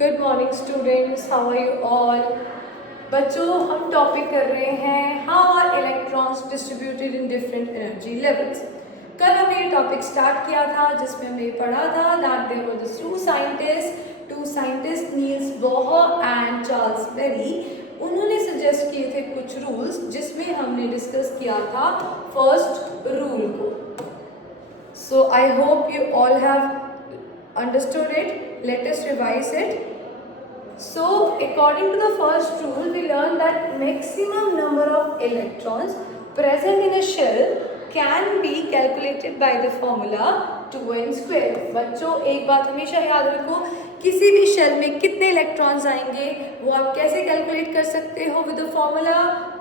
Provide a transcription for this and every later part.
Good morning students, how are you all. बच्चों, हम topic कर रहे हैं how are electrons distributed in different energy levels. कल हमने ये टॉपिक स्टार्ट किया था जिसमें हमने पढ़ा था that there were the two scientist Niels Bohr and Charles Bury. उन्होंने सजेस्ट किए थे कुछ रूल्स जिसमें हमने डिस्कस किया था फर्स्ट रूल को। So I hope you all have understood it. Let us revise it. So according to the first rule, we learned that maximum number of electrons present in a shell can be calculated by the formula 2n square. बच्चों, एक बात हमेशा याद रखो, किसी भी shell में कितने इलेक्ट्रॉन्स आएंगे वो आप कैसे कैलकुलेट कर सकते हो with the formula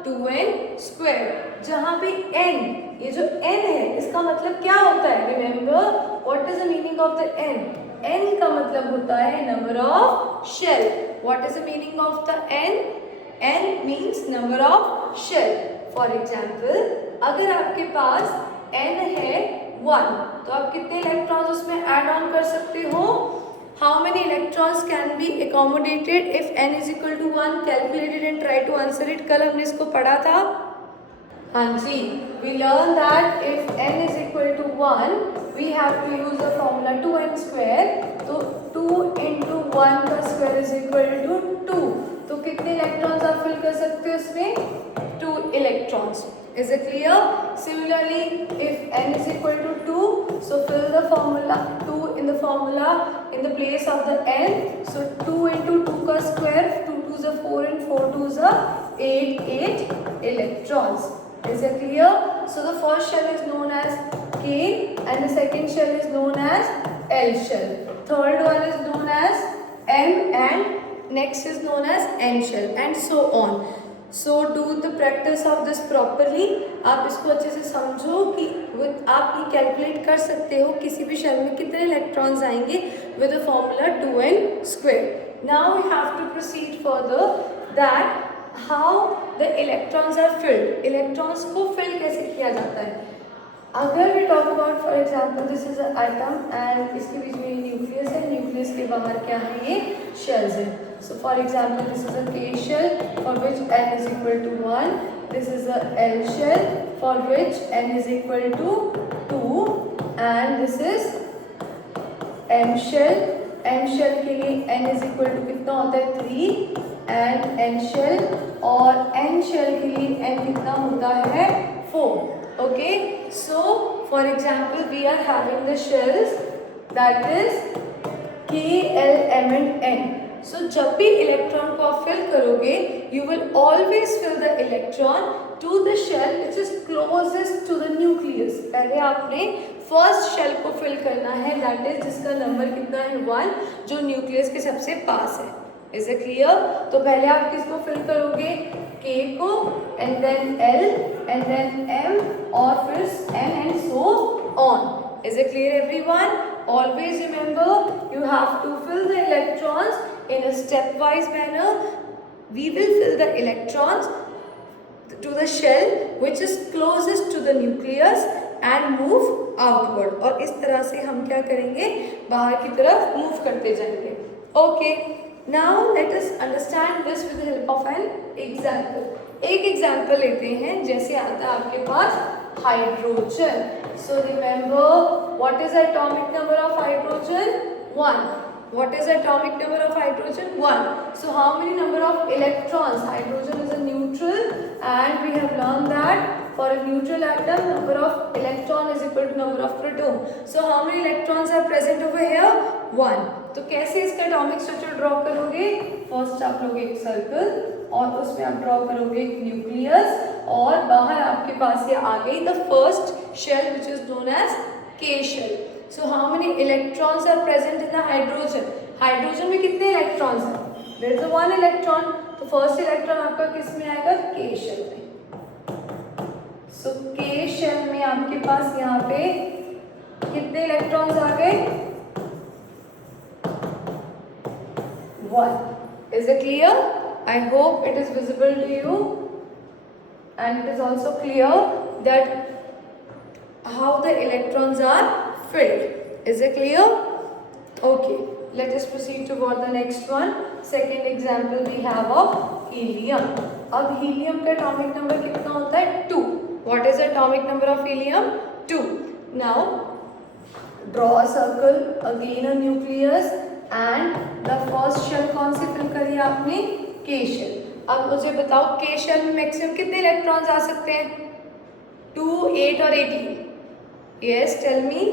2n square, जहाँ पे n, ये जो n है इसका मतलब क्या होता है? Remember what is the meaning of the n? n का मतलब होता है number of shell. What is the meaning of the n? n means number of shell. For example, अगर आपके पास n है 1, तो आप कितने इलेक्ट्रॉन्स उसमें ऐड ऑन कर सकते हो? How many electrons can be accommodated if n is equal to 1? Calculate it and try to answer it. कल हमने इसको पढ़ा था। हाँ जी, we learn that if n is equal to 1, we have to use the formula 2n square. तो 2 into 1 का square is equal to 2. तो कितने इलेक्ट्रॉन्स आप फिल कर सकते हो इसमें? 2 electrons. Is it clear? Similarly, if n is equal to 2, so fill the formula 2 in the formula in the place of the n. So 2 into 2 का square, 2 2s are 4 and 4 2s are 8 electrons. Is it clear? So the first shell is known as K and the second shell is known as L shell. Third one is known as M and next is known as N shell and so on. So do the practice of this properly. आप इसको अच्छे से समझो कि आप ये calculate कर सकते हो किसी भी शेल में कितने इलेक्ट्रॉन्स आएंगे with the formula 2n square. Now we have to proceed further that how the electrons are filled. Electrons को fill कैसे किया जाता है? अगर we talk about for example this is an atom and इसके बीच में न्यूक्लियस है, न्यूक्लियस के बाहर क्या है? ये शेल्स है. So for example this is a K shell for which n is equal to 1. This is a L shell for which n is equal to 2 and this is M shell. M shell के लिए n is equal to कितना होता है? 3 and N shell और N shell के लिए n कितना होता है? 4. Okay, so for example we are having the shells that is K, L, M and N. So जब भी इलेक्ट्रॉन को आप फिल करोगे you will always fill the electron to the shell which is closest to the nucleus. पहले आपने first shell को fill करना है that is जिसका नंबर कितना है? 1, जो न्यूक्लियस के सबसे पास है. Is it clear? तो पहले आप किसको फिल करोगे? K को and then L and then M और फिर N and so on. Is it clear everyone? Always remember you have to fill the electrons in a stepwise manner. We will fill the electrons to the shell which is closest to the nucleus and move outward. और इस तरह से हम क्या करेंगे? बाहर की तरफ मूव करते जाएंगे. Okay. Now let us understand this with the help of an example. एक एग्जाम्पल लेते हैं, जैसे आता है आपके पास hydrogen. So remember what is the atomic number of hydrogen? 1. What is the atomic number of hydrogen? 1. So how many number of electrons? Hydrogen is a neutral and we have learned that for a neutral atom number of electron is equal to number of proton. So how many electrons are present over here? 1. तो कैसे इसका atomic structure draw करोगे? First आप लोगे एक circle और उसमें आप ड्रॉ करोगे एक न्यूक्लियस और बाहर आपके पास ये आ गई the first shell which is known as K shell. So how many electrons are present in the hydrogen? Hydrogen में कितने इलेक्ट्रॉन्स हैं? There is a 1 electron. तो फर्स्ट इलेक्ट्रॉन आपका किस में आएगा? K shell में. So K shell में आपके पास यहाँ पे कितने इलेक्ट्रॉन्स आ गए? 1. Is it clear? I hope it is visible to you and it is also clear that how the electrons are filled. Is it clear? Okay. let us proceed toward the next one. Second example we have of helium. अब helium का atomic number कितना होता है? 2. What is the atomic number of helium? 2. Now draw a circle, again a nucleus and the first shell कौन सी fill करी आपने? K shell. अब मुझे बताओ K shell में मैक्सिमम कितने इलेक्ट्रॉन्स आ सकते हैं? 2, 8 और 18. Yes, tell me.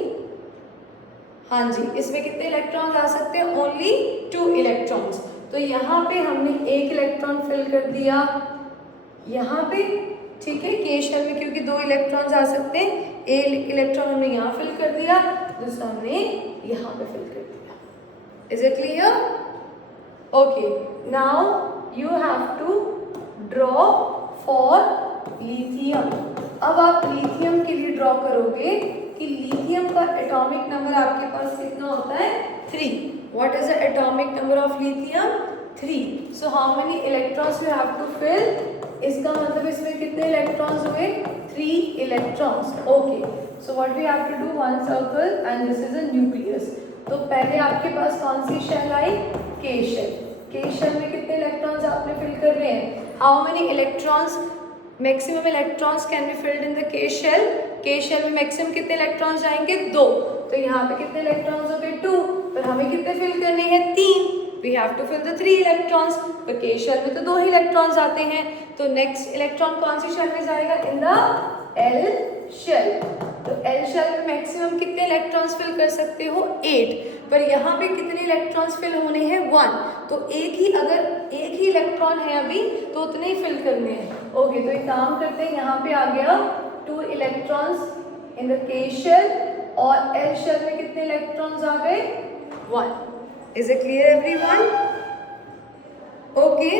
हाँ जी, इसमें कितने इलेक्ट्रॉन्स आ सकते हैं? Only 2 electrons. तो यहाँ पे हमने एक इलेक्ट्रॉन फिल कर दिया यहाँ पे, ठीक है, के शेल में, क्योंकि 2 इलेक्ट्रॉन्स आ सकते हैं. एक इलेक्ट्रॉन हमने यहाँ फिल कर दिया, दूसरा हमने यहाँ पे फिल कर दिया. Is it clear? Okay, now you have to draw for lithium. अब आप लिथियम के लिए ड्रॉ करोगे कि लिथियम का एटॉमिक नंबर आपके पास कितना होता है? 3. What is the atomic number of lithium? 3. So how many electrons you have to fill? इसका मतलब इसमें कितने इलेक्ट्रॉन्स हुए? 3 electrons. Okay, so what we have to do, one circle and this is a nucleus. तो पहले आपके पास कौन सी shall I? के शेल. के शेल में कितने इलेक्ट्रॉन्स आपने फिल कर रहे हैं? How many electrons, maximum electrons can be filled in the K shell. के शेल में मैक्सिमम कितने इलेक्ट्रॉन्स जाएंगे? 2. तो यहाँ पे कितने इलेक्ट्रॉन्स हो गए? 2. पर हमें कितने फिल करने हैं? 3. We have to fill the 3 electrons. पर के शेल में तो 2 ही इलेक्ट्रॉन्स आते हैं. तो नेक्स्ट इलेक्ट्रॉन कौन सी शेल में जाएगा? In the L shell. तो एल शेल में मैक्सिमम कितने इलेक्ट्रॉन्स फिल कर सकते हो? 8. पर यहाँ पे कितने इलेक्ट्रॉन्स फिल होने हैं? 1. तो अगर एक ही इलेक्ट्रॉन है अभी तो उतने ही फिल करने हैं. ओके, तो एक काम करते हैं, यहाँ पे आ गया 2 electrons in the K shell और एल शेल में कितने इलेक्ट्रॉन्स आ गए? 1. Is it clear everyone? Okay,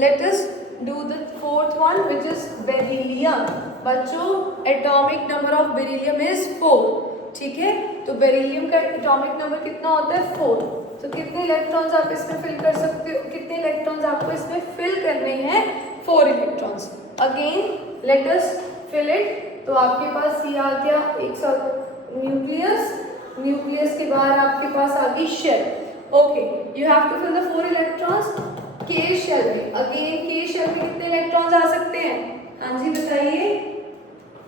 let us do the fourth one which is beryllium. बच्चों, atomic number of beryllium is 4. ठीक है, तो बेरिलियम का एटॉमिक नंबर कितना होता है? 4. तो कितने इलेक्ट्रॉन्स आप इसमें फिल कर सकते हो? कितने इलेक्ट्रॉन्स आपको इसमें फिल करने हैं? 4 electrons. Again let us fill it. तो आपके पास ये आ गया एक न्यूक्लियस. न्यूक्लियस के बाहर आपके पास आ गई shell. Okay, you have to fill the 4 electrons. K shell में अगेन, के शेल में कितने इलेक्ट्रॉन्स आ सकते हैं? हाँ जी बताइए,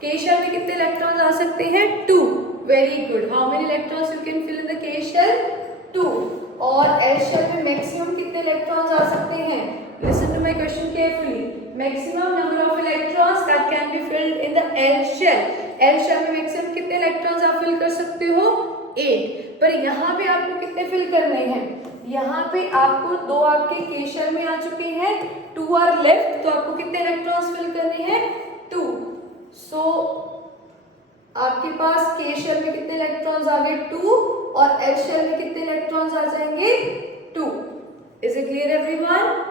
के शेल में कितने इलेक्ट्रॉन्स आ सकते हैं? 2. Very good. How many electrons you can fill in the K shell? 2. और एल शेल में मैक्सिमम कितने इलेक्ट्रॉन्स आ सकते हैं? Listen to my question carefully. Maximum number of electrons that can be filled in the L shell. L shell में maximum कितने electrons आप fill कर सकते हो? 8. पर यहाँ पे आपको कितने फिल करने हैं? यहाँ पे आपको 2 आपके के शेल में आ चुके हैं, 2 आर लेफ्ट. तो आपको कितने इलेक्ट्रॉन्स फिल करने हैं? 2. सो आपके पास के शेल में कितने इलेक्ट्रॉन्स आ गए? 2. और एल शेल में कितने इलेक्ट्रॉन्स आ जाएंगे? 2. Is it clear everyone?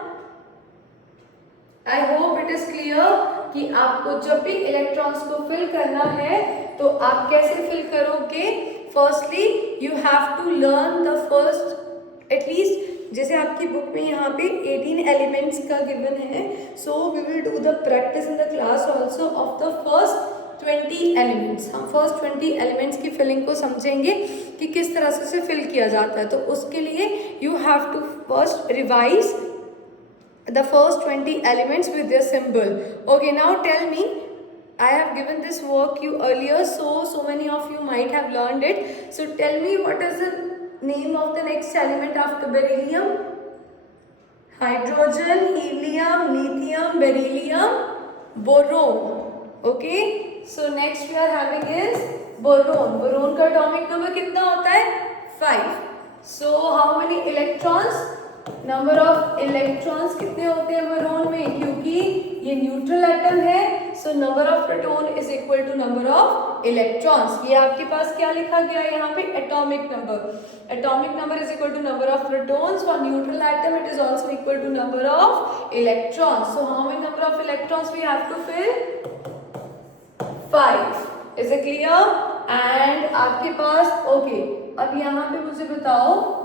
I hope it is clear कि आपको जब भी इलेक्ट्रॉन्स को फिल करना है तो आप कैसे फिल करोगे. Firstly you have to learn the first, at least जैसे आपकी बुक में यहाँ पे 18 एलिमेंट्स का गिवन है. So we will do the practice in the class also of the first 20 elements. हम फर्स्ट 20 एलिमेंट्स की फिलिंग को समझेंगे कि किस तरह से फिल किया जाता है. तो उसके लिए you have to first revise the first 20 elements with their symbol. Okay, now tell me, I have given this work you earlier, so many of you might have learned it. So tell me, what is the name of the next element after beryllium? Hydrogen, helium, lithium, beryllium, boron. Okay, so next we are having is boron. Boron का atomic number कितना होता है? 5. So how many electrons? Number of electrons कितने होते हैं boron में? क्योंकि ये न्यूट्रल एटम है, so number of proton is equal to number of electrons. ये आपके पास क्या लिखा गया है यहाँ पे? Atomic number. Atomic number is equal to number of protons. For neutral atom it is also equal to number of electrons. So how many number of electrons we have to fill? 5. Is it clear? And आपके पास okay, अब यहाँ पे मुझे बताओ,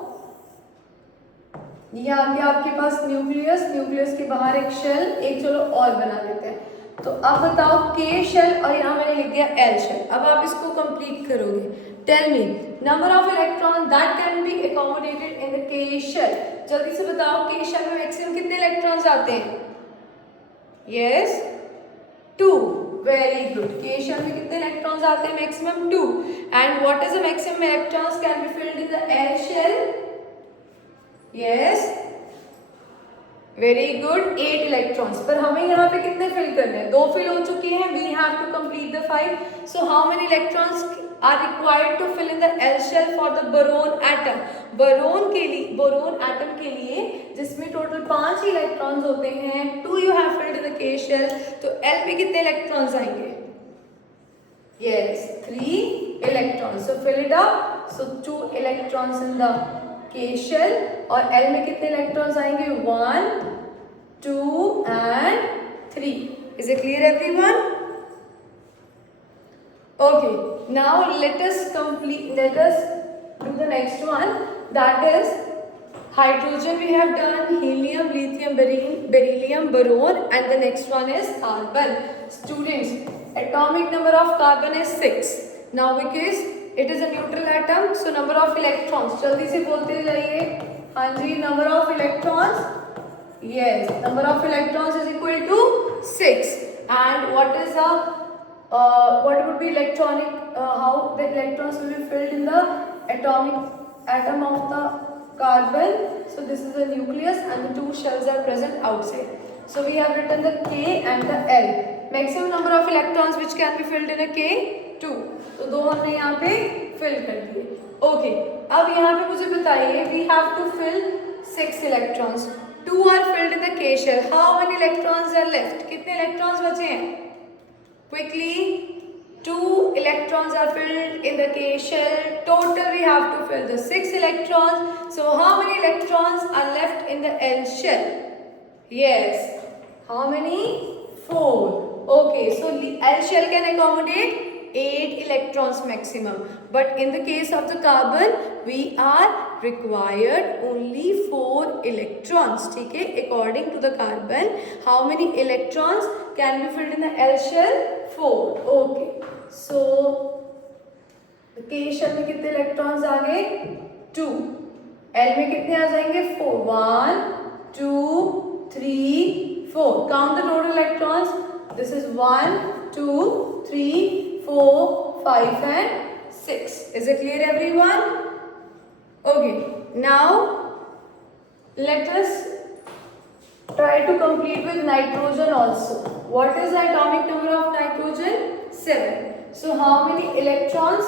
ये आ गया आपके पास न्यूक्लियस. न्यूक्लियस के बाहर एक शेल, एक चलो और बना लेते हैं. तो अब बताओ के शेल और यहाँ मैंने लिख दिया एल शेल. अब आप इसको कंप्लीट करोगे. Tell me, number of electron that can be accommodated in the K shell. जल्दी से बताओ K शेल में मैक्सिमम कितने इलेक्ट्रॉन्स आते हैं? Yes 2, very good. K shell में कितने इलेक्ट्रॉन्स आते हैं? Maximum 2। And what is the maximum electrons can be filled in the L shell? Yes very good 8 electrons. पर हमें यहाँ पे कितने फिल करने हैं? 2 फिल हो चुके हैं। We have to complete the 5। So how many electrons are required to fill in the L shell for the boron atom? Boron atom के लिए जिसमें टोटल 5 इलेक्ट्रॉन्स होते हैं, 2 you have filled in the K shell, तो L में कितने electrons आएंगे? Yes 3 electrons. So fill it up. So 2 electrons in the K shell और L में कितने इलेक्ट्रॉन्स आएंगे? 1, 2 and 3. Is it clear everyone? Okay, now let us do the next one, that is hydrogen we have done, helium, lithium, beryllium, boron, and the next one is carbon. Students, atomic number of carbon is 6. Now because it is a neutral atom, so number of electrons, जल्दी से बोलते जाइए। हाँ जी, number of electrons, yes, number of electrons is equal to 6. And what is the what would be how the electrons will be filled in the atom of the carbon? So this is the nucleus and the 2 shells are present outside. So we have written the K and the L. Maximum number of electrons which can be filled in a K, 2. तो 2 हमने यहाँ पे fill कर दिए। Okay, अब यहाँ पे मुझे बताइए, we have to fill 6 electrons, 2 are filled in the K shell, how many electrons are left? कितने इलेक्ट्रॉन्स बचे हैं? Quickly 2 electrons are filled in the K shell. Total we have to fill the 6 electrons. So how many electrons are left in the L shell? Yes. How many? 4. Okay. So L shell can accommodate 8 electrons maximum. But in the case of the carbon, we are required only 4 electrons. ठीक है? According to the carbon, how many electrons can be filled in the L shell? 4. Okay. So K shell में कितने electrons आ गए? 2. L में कितने आ जाएंगे? 4. 1, 2, 3, 4. Count the total electrons. This is 1, 2, 3, 4, 5 and 6. Is it clear everyone? Okay. Now let us try to complete with nitrogen also. What is the atomic number of nitrogen? 7. So how many electrons?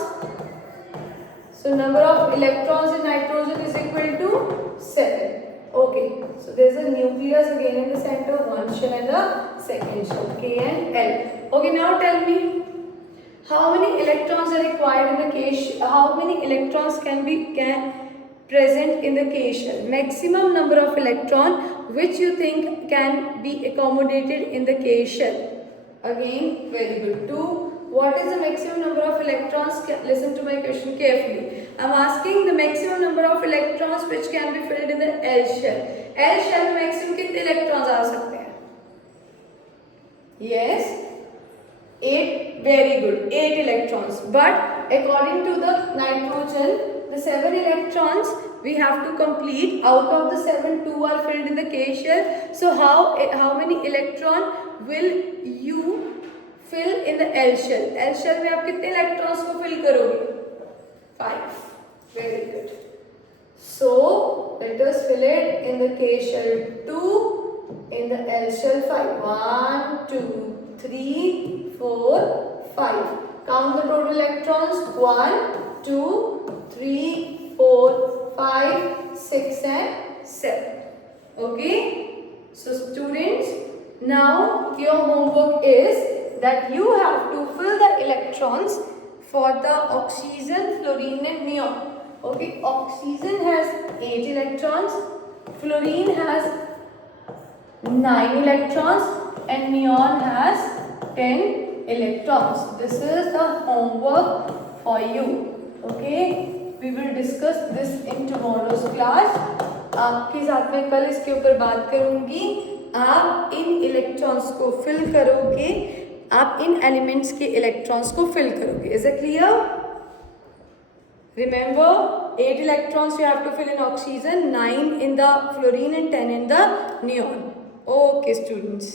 So number of electrons in nitrogen is equal to 7. Okay. So there is a nucleus again in the center, one shell and the second shell, K and L. Okay. Now tell me, how many electrons are required in the K shell? How many electrons can present in the K shell? Maximum number of electron which you think can be accommodated in the K shell? Again, very good. 2. What is the maximum number of electrons? Listen to my question carefully. I am asking the maximum number of electrons which can be filled in the L shell. L shell में maximum कितने electrons आ सकते हैं? Yes, 8. Very good. 8 electrons. But according to the nitrogen, the 7 electrons we have to complete. Out of the 7, 2 are filled in the K shell. So how many electron will you fill in the L shell? L shell में आप कितने electrons को fill करोगे? 5. Very good. So let us fill it in the K shell 2, in the L shell 5. 1, 2, 3, 4, 5. Count the total electrons. 1, 2, 3, 4, 5, 6 and 7. Okay. So students, now your homework is that you have to fill the electrons for the oxygen, fluorine and neon. Okay, oxygen has 8 electrons, fluorine has 9 electrons and neon has 10 electrons. This is the homework for you. Okay, we will discuss this in tomorrow's class. आपके साथ में कल इसके ऊपर बात करूंगी। आप इन electrons को फिल करोगे, आप इन एलिमेंट्स के इलेक्ट्रॉन्स को फिल करोगे। Is it clear? Remember, 8 electrons you have to fill in oxygen, 9 in the fluorine and 10 in the neon. Okay students.